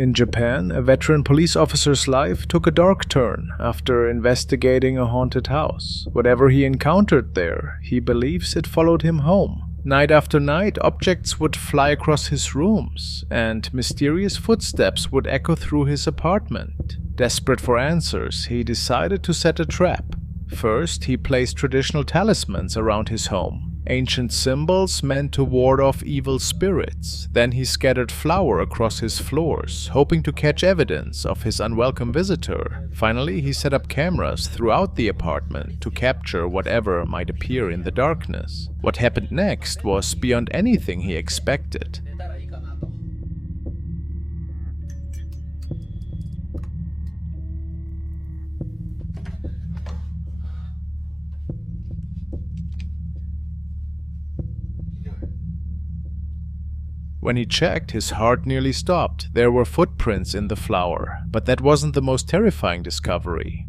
In Japan, a veteran police officer's life took a dark turn after investigating a haunted house. Whatever he encountered there, he believes it followed him home. Night after night, objects would fly across his rooms, and mysterious footsteps would echo through his apartment. Desperate for answers, he decided to set a trap. First, he placed traditional talismans around his home, ancient symbols meant to ward off evil spirits. Then he scattered flour across his floors, hoping to catch evidence of his unwelcome visitor. Finally, he set up cameras throughout the apartment to capture whatever might appear in the darkness. What happened next was beyond anything he expected. When he checked, his heart nearly stopped. There were footprints in the flour, but that wasn't the most terrifying discovery.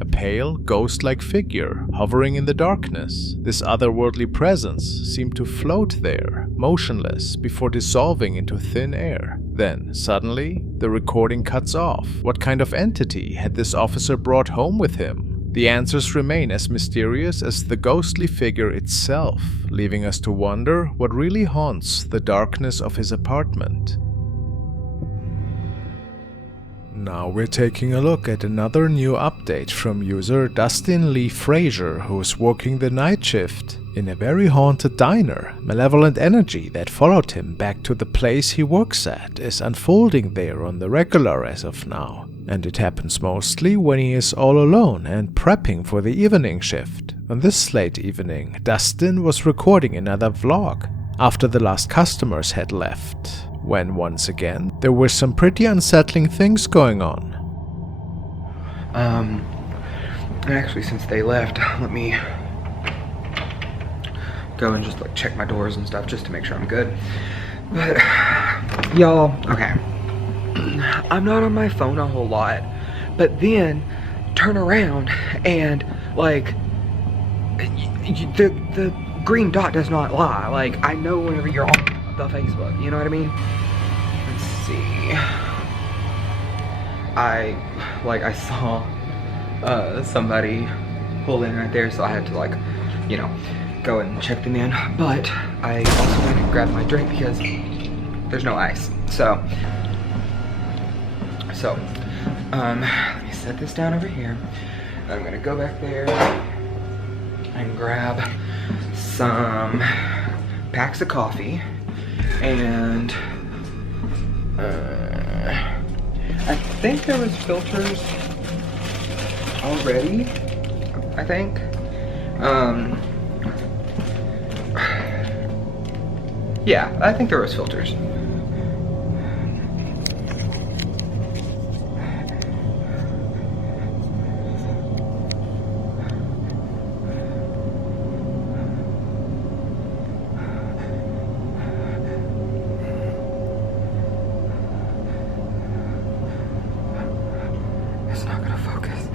A pale, ghost-like figure hovering in the darkness. This otherworldly presence seemed to float there, motionless, before dissolving into thin air. Then, suddenly, the recording cuts off. What kind of entity had this officer brought home with him? The answers remain as mysterious as the ghostly figure itself, leaving us to wonder what really haunts the darkness of his apartment. Now we're taking a look at another new update from user Dustin Lee Fraser, who's working the night shift in a very haunted diner. Malevolent energy that followed him back to the place he works at is unfolding there on the regular as of now, and it happens mostly when he is all alone and prepping for the evening shift. On this late evening, Dustin was recording another vlog after the last customers had left, when once again there were some pretty unsettling things going on. Actually, since they left, let me go and just check my doors and stuff just to make sure I'm good. But y'all, okay, I'm not on my phone a whole lot, but then turn around and the green dot does not lie. I know whenever you're on the Facebook, you know what I mean? Let's see. I saw somebody pull in right there, so I had to go and check them in. But I also went and grabbed my drink because there's no ice. So let me set this down over here. I'm gonna go back there and grab some packs of coffee. And I think there was filters already, I think. Yeah, I think there was filters. It's not gonna focus.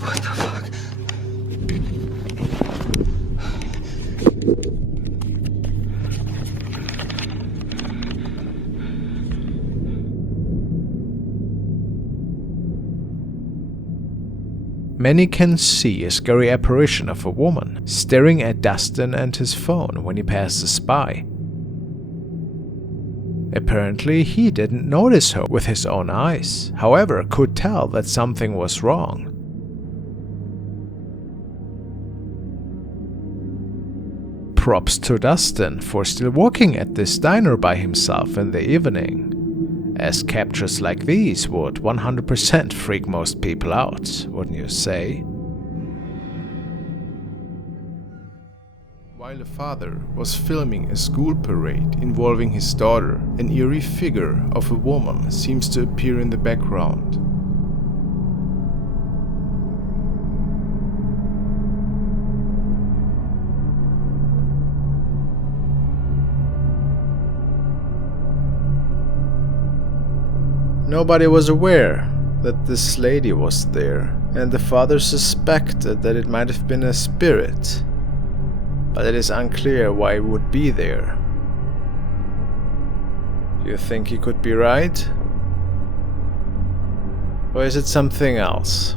What the fuck? Many can see a scary apparition of a woman staring at Dustin and his phone when he passes by. Apparently, he didn't notice her with his own eyes, however, could tell that something was wrong. Props to Dustin for still working at this diner by himself in the evening. as captures like these would 100% freak most people out, wouldn't you say? While a father was filming a school parade involving his daughter, an eerie figure of a woman seems to appear in the background. Nobody was aware that this lady was there, and the father suspected that it might have been a spirit, but it is unclear why it would be there. You think he could be right? Or is it something else?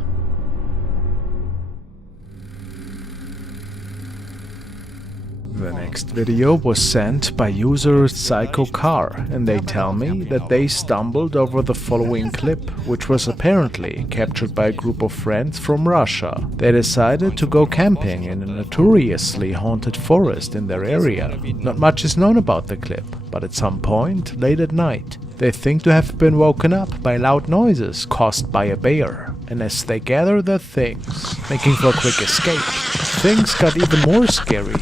The next video was sent by user Psycho Car, and they tell me that they stumbled over the following clip, which was apparently captured by a group of friends from Russia. They decided to go camping in a notoriously haunted forest in their area. Not much is known about the clip, but at some point, late at night, they think to have been woken up by loud noises caused by a bear. And as they gather their things, making for a quick escape, things got even more scary.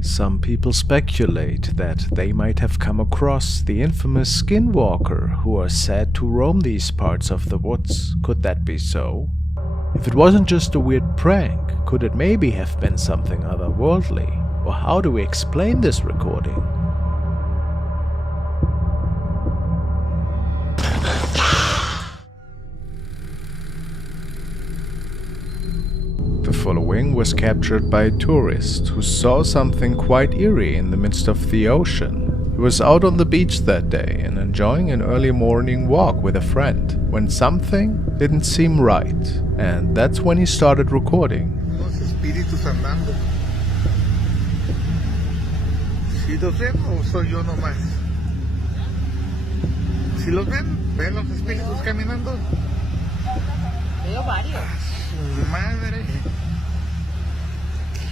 Some people speculate that they might have come across the infamous skinwalker who are said to roam these parts of the woods. Could that be so? If it wasn't just a weird prank, could it maybe have been something otherworldly? Or how do we explain this recording? The following was captured by a tourist who saw something quite eerie in the midst of the ocean. He was out on the beach that day and enjoying an early morning walk with a friend when something didn't seem right, and that's when he started recording. Los espíritus andando. ¿Sí los ven o soy yo nomás? ¿Sí los ven? ¿Ven los espíritus caminando? Veo varios. Su madre.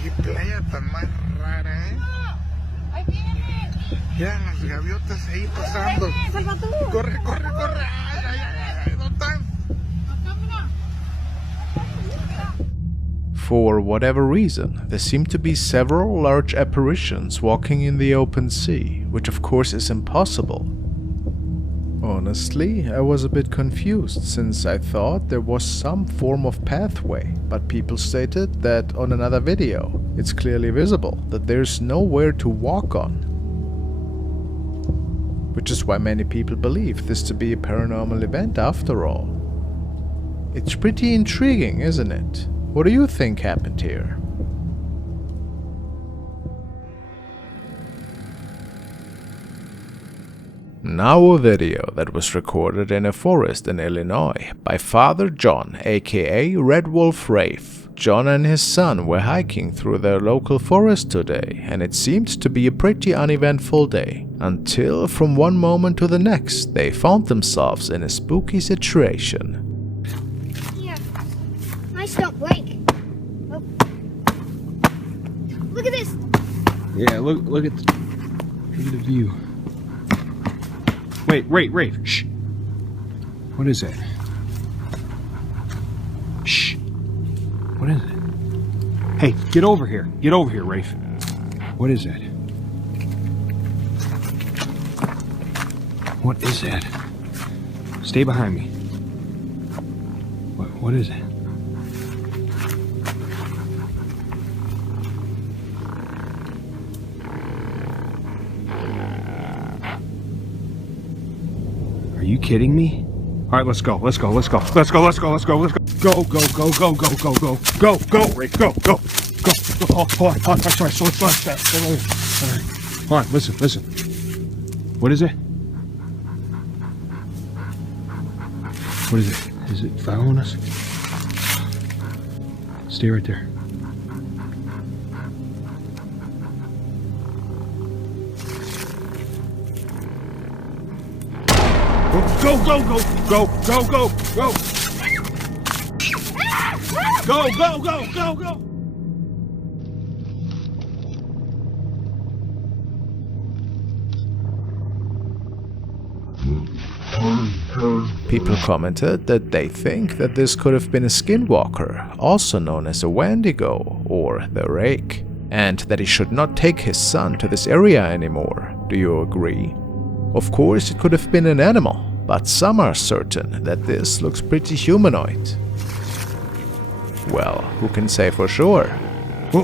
Qué playa tan más rara, ¿eh? ¡Ahí viene! Ya las gaviotas ahí pasando. ¡Salvatore! Corre, corre, corre. Ay, ay, ay, ay, ¿dónde están? Acá, mira. For whatever reason, there seem to be several large apparitions walking in the open sea, which of course is impossible. Honestly, I was a bit confused, since I thought there was some form of pathway, but people stated that on another video, it's clearly visible that there's nowhere to walk on. Which is why many people believe this to be a paranormal event after all. It's pretty intriguing, isn't it? What do you think happened here? Now a video that was recorded in a forest in Illinois by Father John, aka Red Wolf Rafe. John and his son were hiking through their local forest today, and it seemed to be a pretty uneventful day, until from one moment to the next they found themselves in a spooky situation. Here. Nice, don't break. Oh. Look at this. Yeah, look at the view. Wait, Rafe. Shh. What is that? Shh. What is it? Hey, get over here. Get over here, Rafe. What is that? What is that? Stay behind me. What is it? Are you kidding me? All right, let's go. Let's go. Go, Rafe, go. Hold on. Sorry. Hold on, listen. What is it? What is it? Is it following us? Stay right there. Go. Go. People commented that they think that this could have been a skinwalker, also known as a Wendigo or the Rake, and that he should not take his son to this area anymore. Do you agree? Of course, it could have been an animal, but some are certain that this looks pretty humanoid. Well, who can say for sure? Go.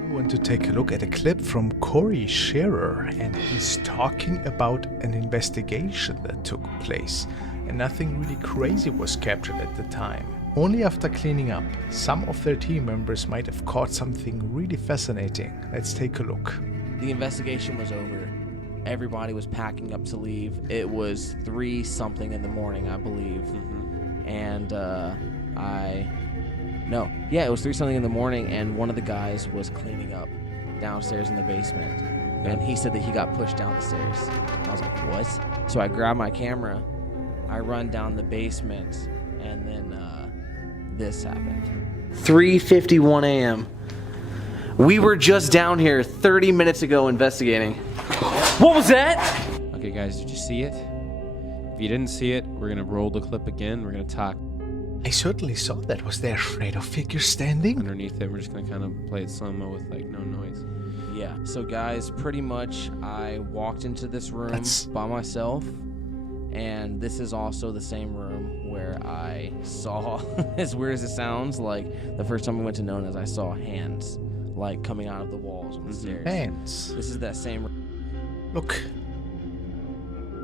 We want to take a look at a clip from Corey Scherer, and he's talking about an investigation that took place, and nothing really crazy was captured at the time. Only after cleaning up, some of their team members might have caught something really fascinating. Let's take a look. The investigation was over. Everybody was packing up to leave. It was 3-something in the morning, I believe. And it was 3-something in the morning, and one of the guys was cleaning up downstairs in the basement. And he said that he got pushed down the stairs. And I was like, what? So I grabbed my camera, I run down the basement, and then this happened. 3:51 a.m. We were just down here 30 minutes ago investigating. What was that? Okay, guys, did you see it? If you didn't see it, we're gonna roll the clip again. We're gonna talk I certainly saw that. Was there a shadow figure standing? underneath it. We're just gonna kind of play it slow-mo with like no noise. Yeah. So guys, pretty much I walked into this room by myself, and this is also the same room where I saw, as weird as it sounds, like the first time we went to Nona's, I saw hands like coming out of the walls on the stairs. Hands. This is that same room. Look.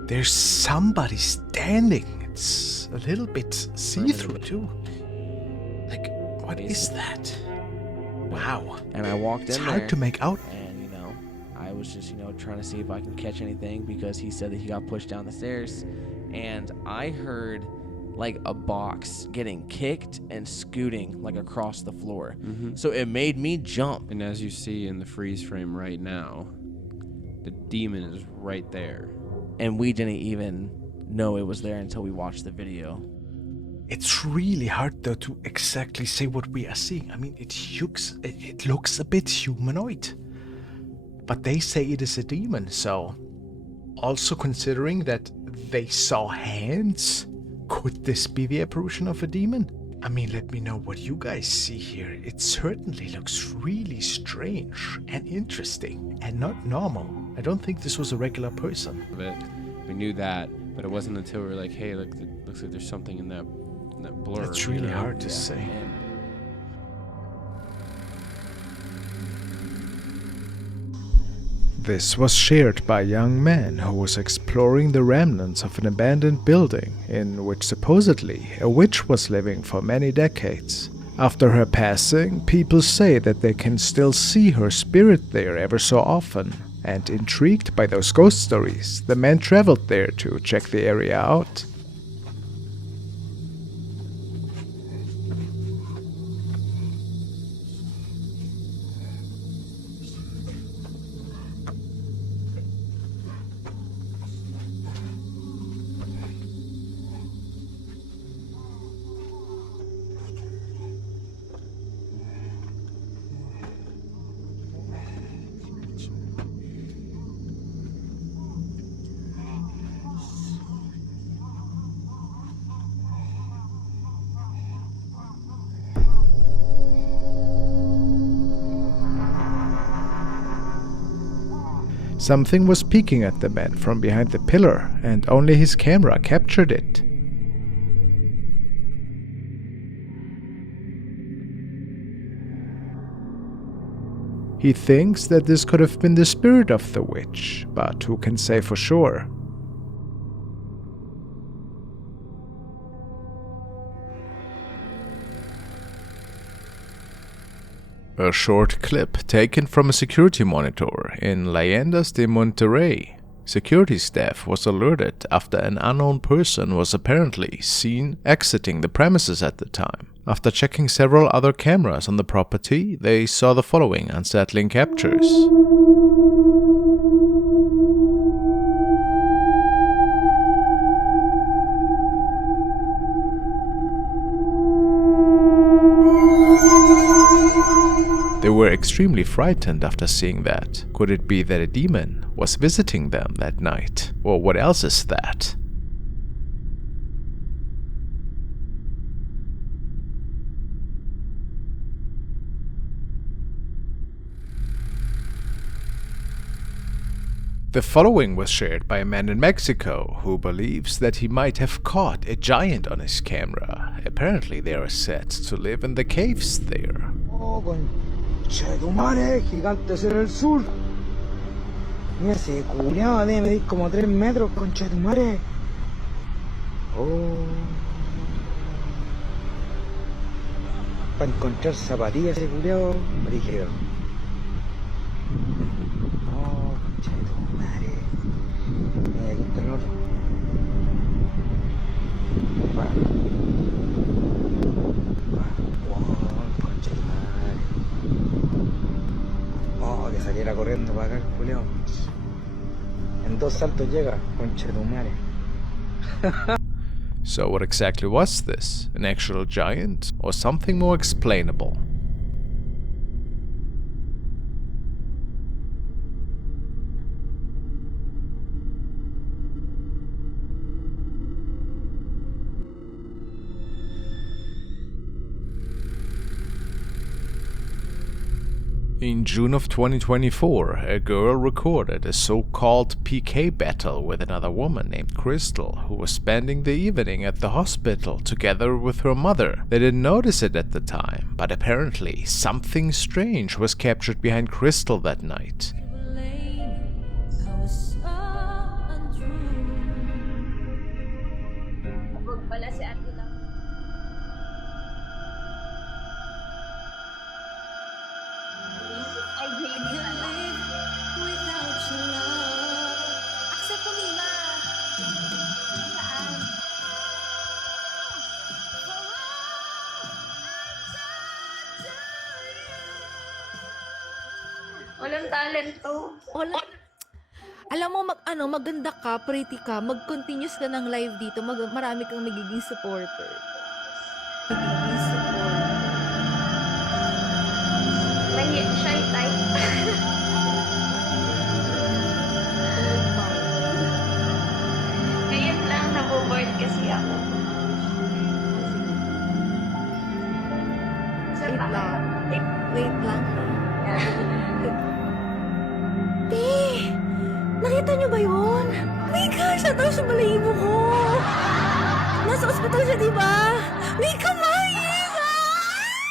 There's somebody standing. It's a little bit see-through too. Like, what is that? Wow. And I walked It's in hard there, to make out. and I was just trying to see if I can catch anything, because he said that he got pushed down the stairs, and I heard like a box getting kicked and scooting like across the floor. So it made me jump. And as you see in the freeze frame right now, the demon is right there. And we didn't even know it was there until we watched the video. It's really hard though to exactly say what we are seeing. I mean, it looks a bit humanoid. But they say it is a demon, so also considering that they saw hands, could this be the apparition of a demon? I mean, let me know what you guys see here. It certainly looks really strange and interesting and not normal. I don't think this was a regular person. Of it, we knew that, but it wasn't until we were like, "Hey, look, looks like there's something in that blur." It's really hard to say. And This was shared by a young man who was exploring the remnants of an abandoned building in which supposedly a witch was living for many decades. After her passing, people say that they can still see her spirit there ever so often, and intrigued by those ghost stories, the man traveled there to check the area out. Something was peeking at the man from behind the pillar, and only his camera captured it. He thinks that this could have been the spirit of the witch, but who can say for sure? A short clip taken from a security monitor in Leyendas de Monterrey. Security staff was alerted after an unknown person was apparently seen exiting the premises at the time. After checking several other cameras on the property, they saw the following unsettling captures. They were extremely frightened after seeing that. Could it be that a demon was visiting them that night? Or what else is that? The following was shared by a man in Mexico who believes that he might have caught a giant on his camera. Apparently they are said to live in the caves there. Oh, concha tu madre, gigantes en el sur. Mira ese culiao, debe medir como 3 metros, concha tu madre. Oh. Para encontrar zapatillas ese culiao, brígido. Oh, concha tu madre. Mira, aquí está el otro. Concha tu madre. Oh, que saliera corriendo para acá el culiao. En 2 saltos llega, concha tu madre. So what exactly was this? An actual giant or something more explainable? In June of 2024, a girl recorded a so-called PK battle with another woman named Crystal, who was spending the evening at the hospital together with her mother. They didn't notice it at the time, but apparently something strange was captured behind Crystal that night. Walang talento. Wala. Alam mo, maganda ka, pretty ka, mag-continuous ka ng live dito, marami kang magiging supporter. Magiging supporter. Shy type. Ngayon lang, naboboard kasi ako. Wait lang. Wait lang. Nakita niyo ba yun? Oh my gosh, natawa sa balahibo ko. Nasa ospital siya, diba? Mika,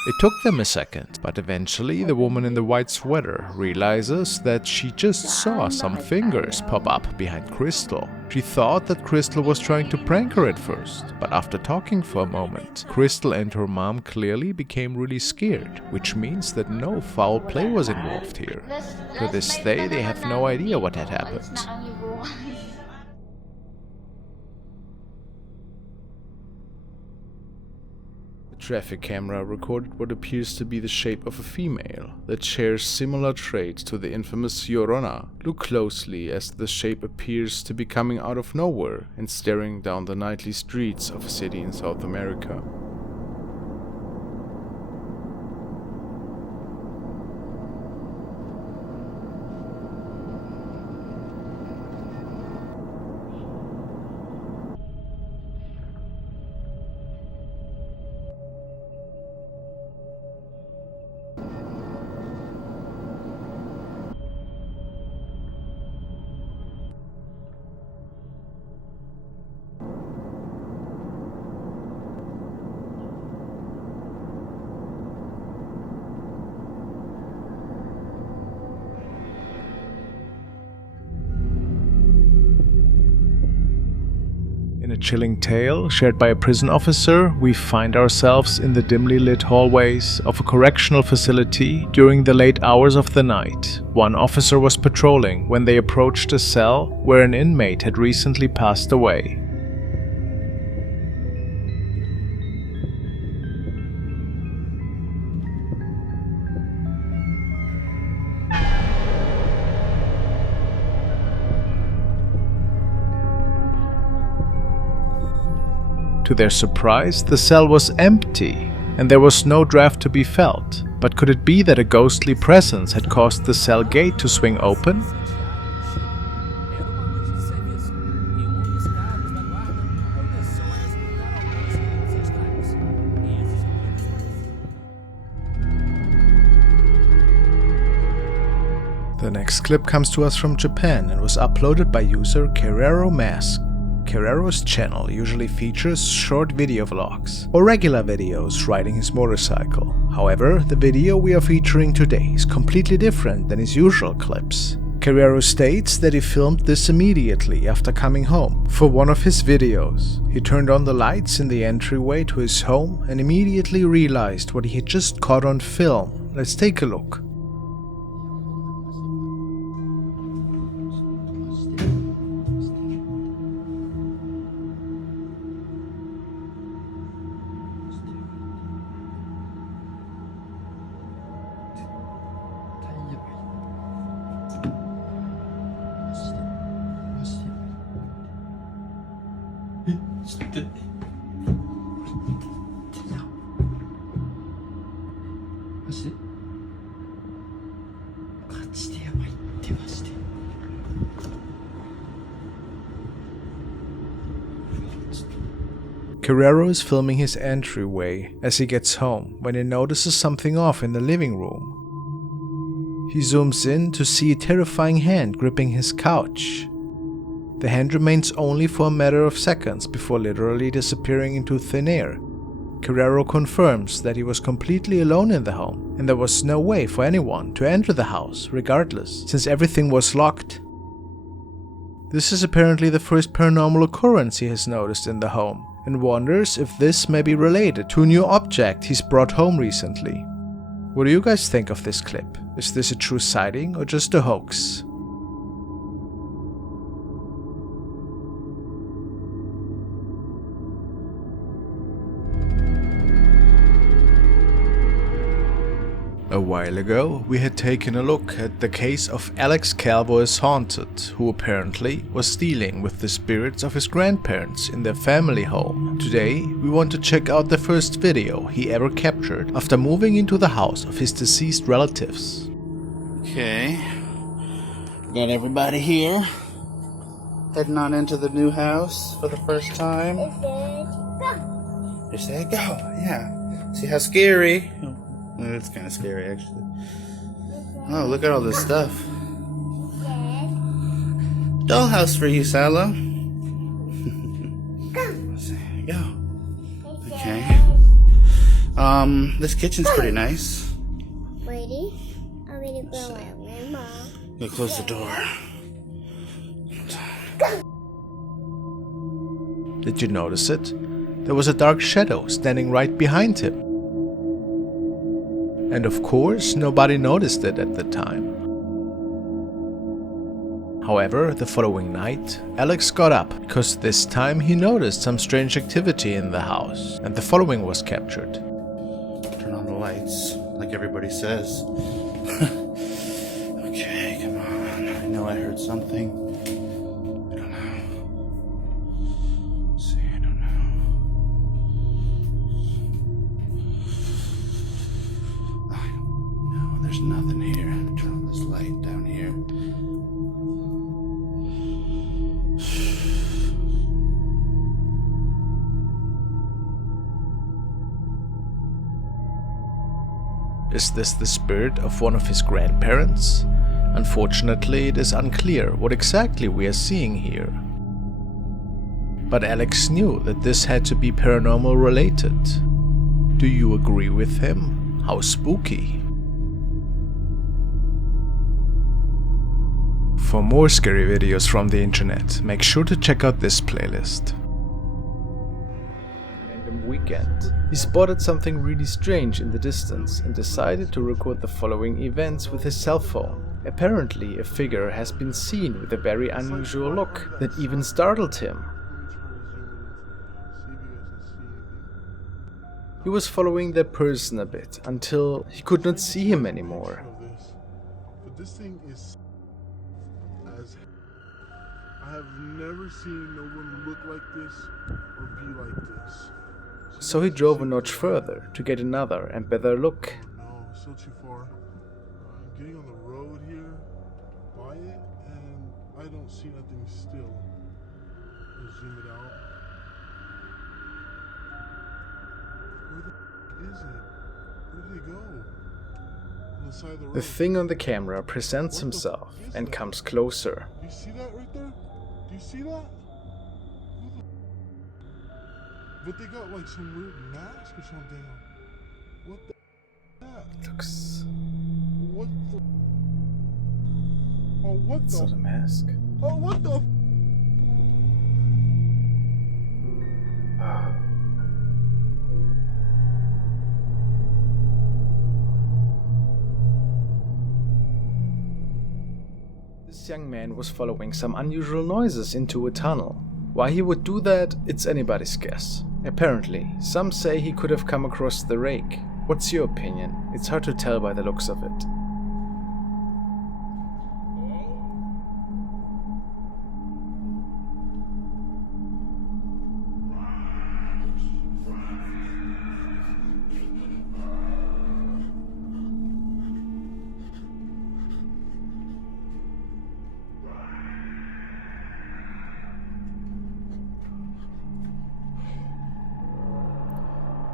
It took them a second, but eventually the woman in the white sweater realizes that she just saw some fingers pop up behind Crystal. She thought that Crystal was trying to prank her at first, but after talking for a moment, Crystal and her mom clearly became really scared, which means that no foul play was involved here. To this day, they have no idea what had happened. The traffic camera recorded what appears to be the shape of a female that shares similar traits to the infamous Llorona. Look closely as the shape appears to be coming out of nowhere and staring down the nightly streets of a city in South America. chilling tale shared by a prison officer, we find ourselves in the dimly lit hallways of a correctional facility during the late hours of the night. One officer was patrolling when they approached a cell where an inmate had recently passed away. To their surprise, the cell was empty, and there was no draft to be felt. But could it be that a ghostly presence had caused the cell gate to swing open? The next clip comes to us from Japan and was uploaded by user Kerero Mask. Kerero's channel usually features short video vlogs or regular videos riding his motorcycle. However, the video we are featuring today is completely different than his usual clips. Kerero states that he filmed this immediately after coming home. For one of his videos, he turned on the lights in the entryway to his home and immediately realized what he had just caught on film. Let's take a look. Kerero is filming his entryway as he gets home when he notices something off in the living room. He zooms in to see a terrifying hand gripping his couch. The hand remains only for a matter of seconds before literally disappearing into thin air. Kerero confirms that he was completely alone in the home and there was no way for anyone to enter the house regardless, since everything was locked. This is apparently the first paranormal occurrence he has noticed in the home, and wonders if this may be related to a new object he's brought home recently. What do you guys think of this clip? Is this a true sighting or just a hoax? A while ago, we had taken a look at the case of Alex Calvo is Haunted, who apparently was dealing with the spirits of his grandparents in their family home. Today, we want to check out the first video he ever captured after moving into the house of his deceased relatives. Okay, got everybody here, heading on into the new house for the first time. Just say go, yeah. See how scary? It's kind of scary, actually. Oh, look at all this stuff. Dollhouse for you, Salo. Go. Okay. This kitchen's pretty nice. Ready? I'm gonna go out with Mom. Go close the door. Did you notice it? There was a dark shadow standing right behind him. And of course, nobody noticed it at the time. However, the following night, Alex got up because this time he noticed some strange activity in the house, and the following was captured. Turn on the lights, like everybody says. Okay, come on. I know I heard something. I don't know. Let's see, I don't know. No, there's nothing here. Turn on this light down here. Is this the spirit of one of his grandparents? Unfortunately, it is unclear what exactly we are seeing here. But Alex knew that this had to be paranormal related. Do you agree with him? How spooky. For more scary videos from the internet, make sure to check out this playlist. weekend. He spotted something really strange in the distance and decided to record the following events with his cell phone. Apparently, a figure has been seen with a very unusual look that even startled him. He was following that person a bit until he could not see him anymore. But this thing is as I have never seen no one look like this or be like this. So he drove a notch further to get another and better look. No, still too far. I'm getting on the road here by it, and I don't see nothing still. Let's zoom it out. Where the is it? Where did it go? On the side of the road. The thing on the camera presents himself and comes closer. Do you see that right there? Do you see that? But they got like some weird mask or something. What the that? Looks... What the? Oh, what It's the? not a mask. Oh, what the? This young man was following some unusual noises into a tunnel. Why he would do that, it's anybody's guess. Apparently, some say he could have come across the rake. What's your opinion? It's hard to tell by the looks of it.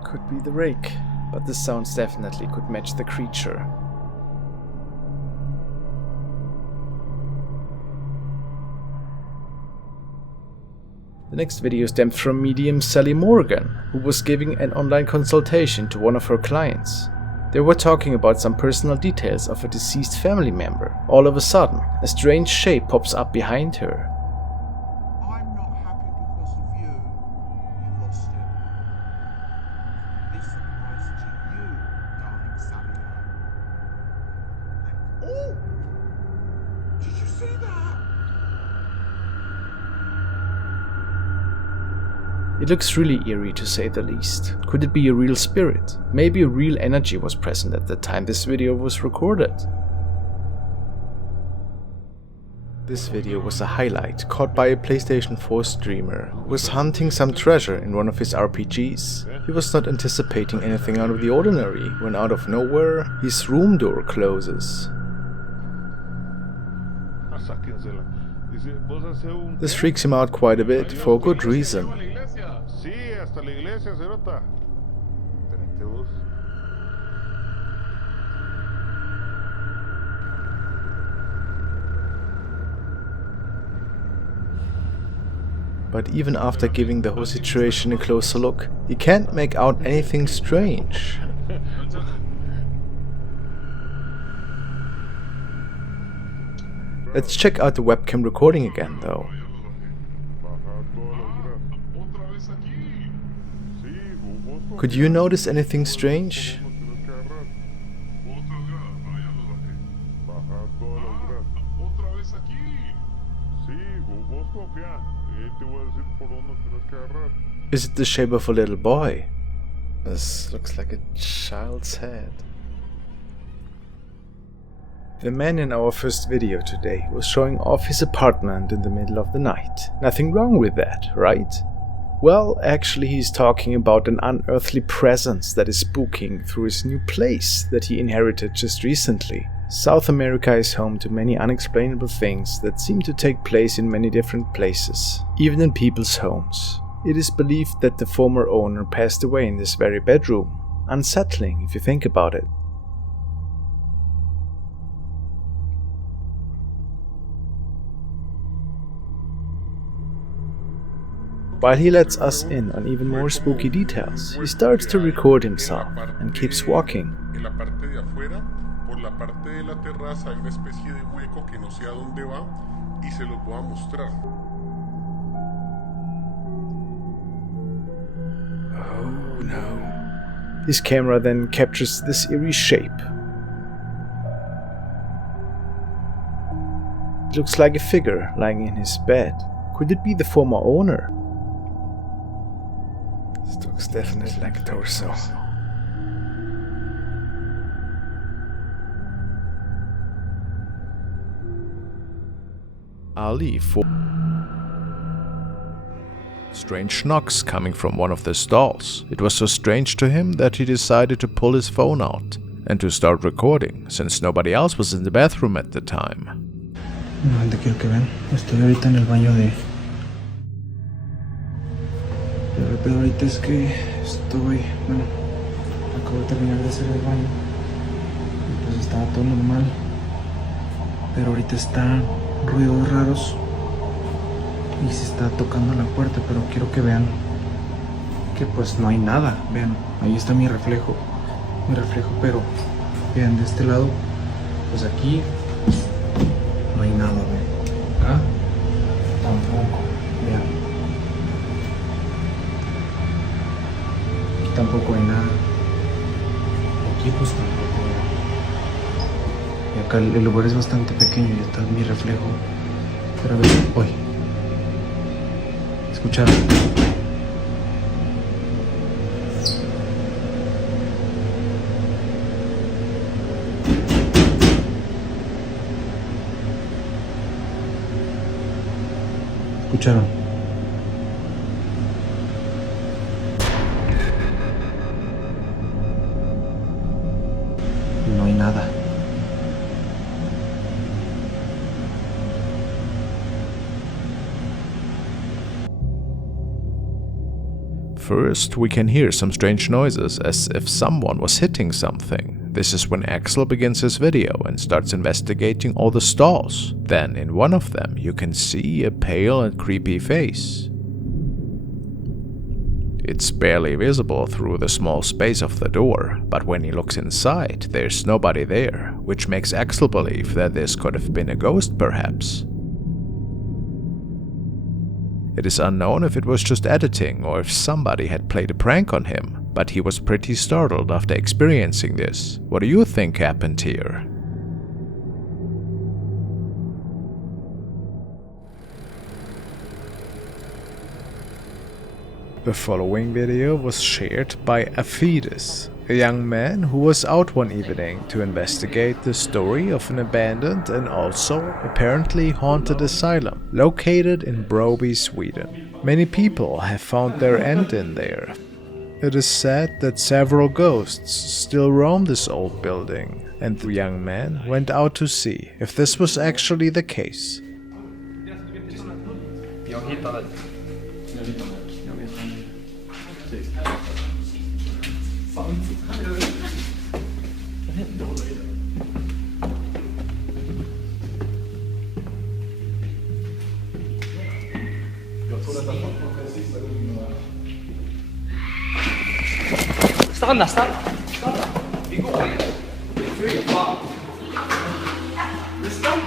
Could be the rake, but the sounds definitely could match the creature. The next video stemmed from medium Sally Morgan, who was giving an online consultation to one of her clients. They were talking about some personal details of a deceased family member. All of a sudden, a strange shape pops up behind her. I'm not happy because of you. You lost it. This applies to you, darling Sally. Oh! Did you see that? It looks really eerie, to say the least. Could it be a real spirit? Maybe a real energy was present at the time this video was recorded. This video was a highlight caught by a PlayStation 4 streamer who was hunting some treasure in one of his RPGs. He was not anticipating anything out of the ordinary when out of nowhere his room door closes. This freaks him out quite a bit, for a good reason. But even after giving the whole situation a closer look, he can't make out anything strange. Let's check out the webcam recording again though. Could you notice anything strange? Is it the shape of a little boy? This looks like a child's head. The man in our first video today was showing off his apartment in the middle of the night. Nothing wrong with that, right? Well, actually he's talking about an unearthly presence that is spooking through his new place that he inherited just recently. South America is home to many unexplainable things that seem to take place in many different places, even in people's homes. It is believed that the former owner passed away in this very bedroom. Unsettling if you think about it. While he lets us in on even more spooky details, he starts to record himself and keeps walking. En la parte de afuera, por la parte de la terraza hay una especie de hueco que no sé a dónde va y se los voy a mostrar. Oh. no. His camera then captures this eerie shape. It looks like a figure lying in his bed. Could it be the former owner? This looks definitely like a torso. Ali for strange knocks coming from one of the stalls. It was so strange to him that he decided to pull his phone out and to start recording, since nobody else was in the bathroom at the time. No, gente, quiero que vean. Estoy ahorita en el baño de... El pedo ahorita es que estoy... Bueno, acabo de terminar de hacer el baño. Y pues estaba todo normal. Pero ahorita están ruidos raros. Y se está tocando la puerta, pero quiero que vean que pues no hay nada. Vean, ahí está mi reflejo. Pero vean, de este lado, pues aquí no hay nada, vean. Acá tampoco, vean. Aquí tampoco hay nada. Aquí pues tampoco, vean. Y acá el lugar es bastante pequeño y está mi reflejo. Pero a ver, hoy. ¿Escucharon? ¿Escucharon? No hay nada. First, we can hear some strange noises, as if someone was hitting something. This is when Axel begins his video and starts investigating all the stalls. Then, in one of them, you can see a pale and creepy face. It's barely visible through the small space of the door, but when he looks inside, there's nobody there, which makes Axel believe that this could have been a ghost, perhaps. It is unknown if it was just editing or if somebody had played a prank on him, but he was pretty startled after experiencing this. What do you think happened here? The following video was shared by Aphides, a young man who was out one evening to investigate the story of an abandoned and also apparently haunted asylum located in Broby, Sweden. Many people have found their end in there. It is said that several ghosts still roam this old building, and the young man went out to see if this was actually the case.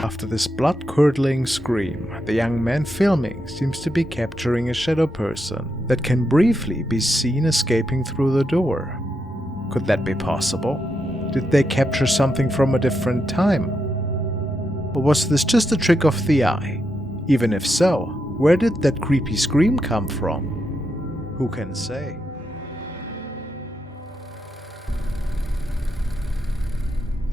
After this blood-curdling scream, the young man filming seems to be capturing a shadow person that can briefly be seen escaping through the door. Could that be possible? Did they capture something from a different time? Or was this just a trick of the eye? Even if so, where did that creepy scream come from? Who can say?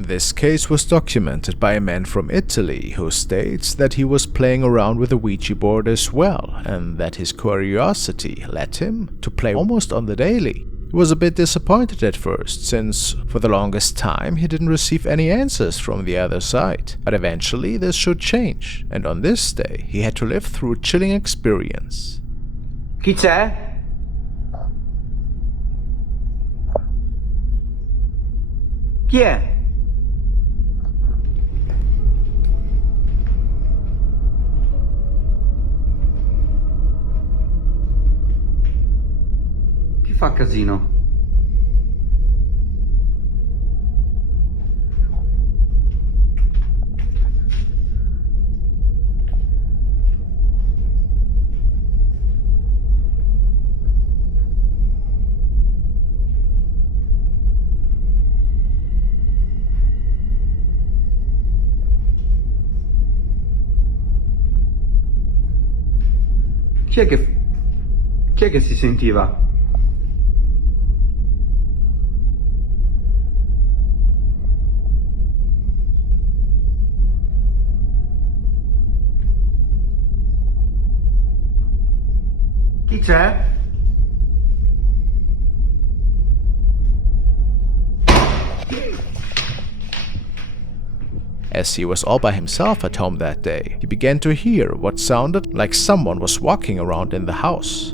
This case was documented by a man from Italy who states that he was playing around with a Ouija board as well, and that his curiosity led him to play almost on the daily. He was a bit disappointed at first, since for the longest time he didn't receive any answers from the other side. But eventually this should change, and on this day he had to live through a chilling experience. Chi c'è? Chi è? Chi fa casino? Chi è che si sentiva? Chi c'è? As he was all by himself at home that day, he began to hear what sounded like someone was walking around in the house.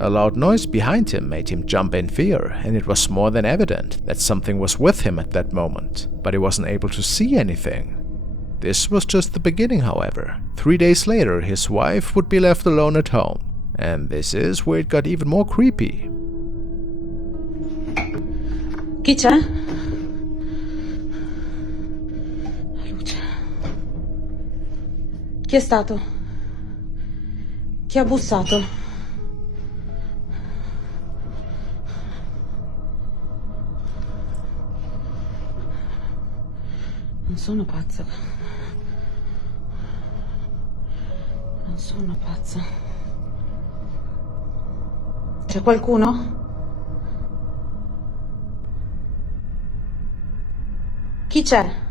A loud noise behind him made him jump in fear, and it was more than evident that something was with him at that moment, but he wasn't able to see anything. This was just the beginning, however. 3 days later, his wife would be left alone at home, and this is where it got even more creepy. Chi c'è? Chi è stato? Chi ha bussato? Non sono pazza. Non sono pazza. C'è qualcuno? Chi c'è?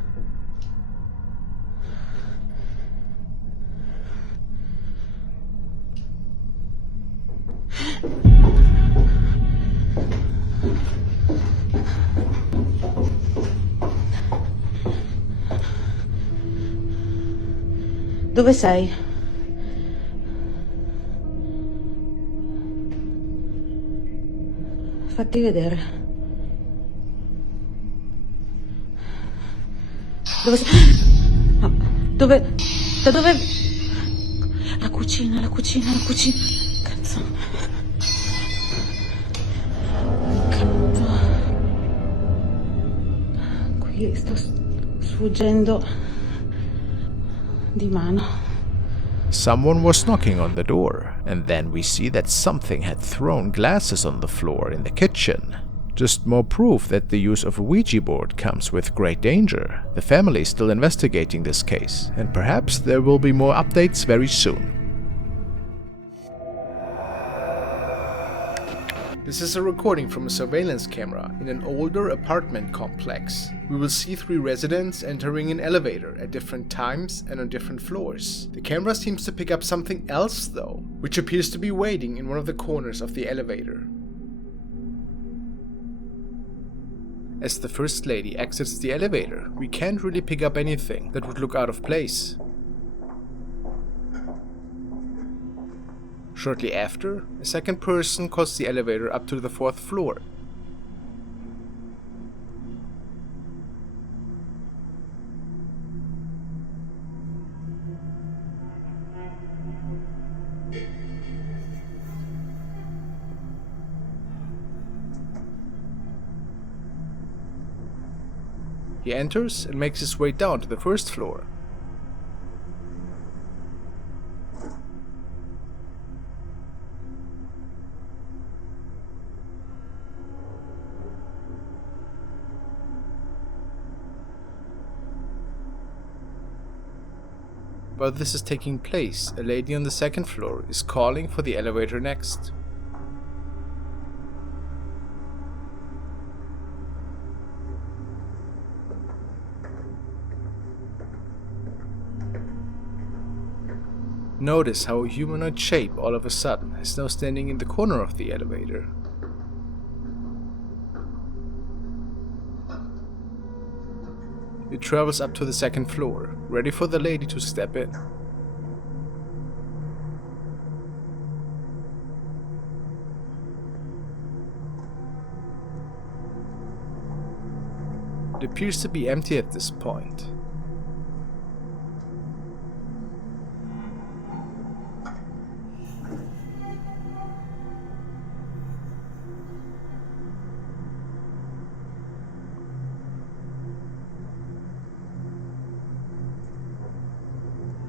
Dove sei? Fatti vedere. Dove sei? No, dove? Da dove? La cucina, la cucina, la cucina. Cazzo. Cazzo. Qui sto sfuggendo di mano. Someone was knocking on the door, and then we see that something had thrown glasses on the floor in the kitchen. Just more proof that the use of a Ouija board comes with great danger. The family is still investigating this case, and perhaps there will be more updates very soon. This is a recording from a surveillance camera in an older apartment complex. We will see 3 residents entering an elevator at different times and on different floors. The camera seems to pick up something else though, which appears to be waiting in one of the corners of the elevator. As the first lady exits the elevator, we can't really pick up anything that would look out of place. Shortly after, a second person calls the elevator up to the 4th floor. He enters and makes his way down to the 1st floor. While this is taking place, a lady on the 2nd floor is calling for the elevator next. Notice how a humanoid shape all of a sudden is now standing in the corner of the elevator. It travels up to the 2nd floor, ready for the lady to step in. It appears to be empty at this point.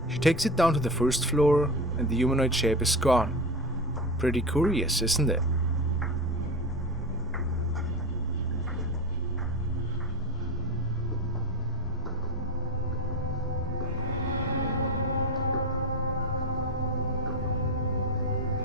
She takes it down to the 1st floor, and the humanoid shape is gone. Pretty curious, isn't it?